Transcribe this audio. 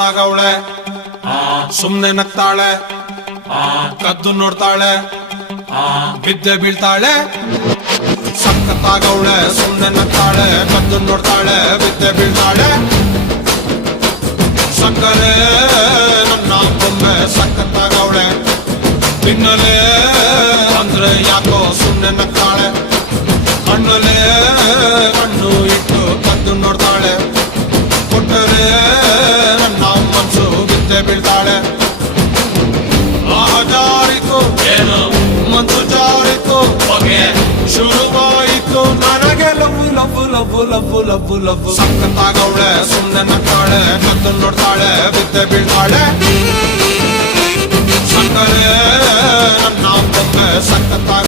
ಸಖತ್ತಾಗವಳೆ ಸುಮ್ನೆ ನಗ್ತಾಳೆ ಕದ್ದು ನೋಡ್ತಾಳೆ ಬಿದ್ದೆ ಬೀಳ್ತಾಳೆ ಸಖತ್ತಾಗವಳೆ ಸುಮ್ನೆ ನಗ್ತಾಳೆ ಕದ್ದು ನೋಡ್ತಾಳೆ ಬಿದ್ದೆ ಬೀಳ್ತಾಳೆ ಸಕ್ಕರೆ ನನ್ನ ಬೊಮ್ಮೆ ಸಖತ್ತಾಗವಳೆ ತಿನ್ನಲೆ ಅಂದ್ರೆ ಯಾಕೋ ಸುಮ್ನೆ ನಗ್ತಾಳೆ ಕಣ್ಣಲೆ ಕಣ್ಣು ಇಟ್ಟು ಕದ್ದು ನೋಡ್ತಾಳೆ ಕೊಟ್ಟರೆ ನನ್ನ ಮನಸ್ಸು ಬಿದ್ದೆ ಬೀಳ್ತಾಳೆ ಜಾರಿತು ಏನು ಮನ್ಸು ಜಾರಿತು ಹೊಗೆ ಶುರುವಾಯಿತು ನನಗೆ love love love love love love ಸಖತ್ತಾಗವಳೆ ಸುಮ್ನೆ ನಗ್ತಾಳೆ ಕದ್ದು ನೋಡ್ತಾಳೆ ಬಿದ್ದೆ ಬೀಳ್ತಾಳೆ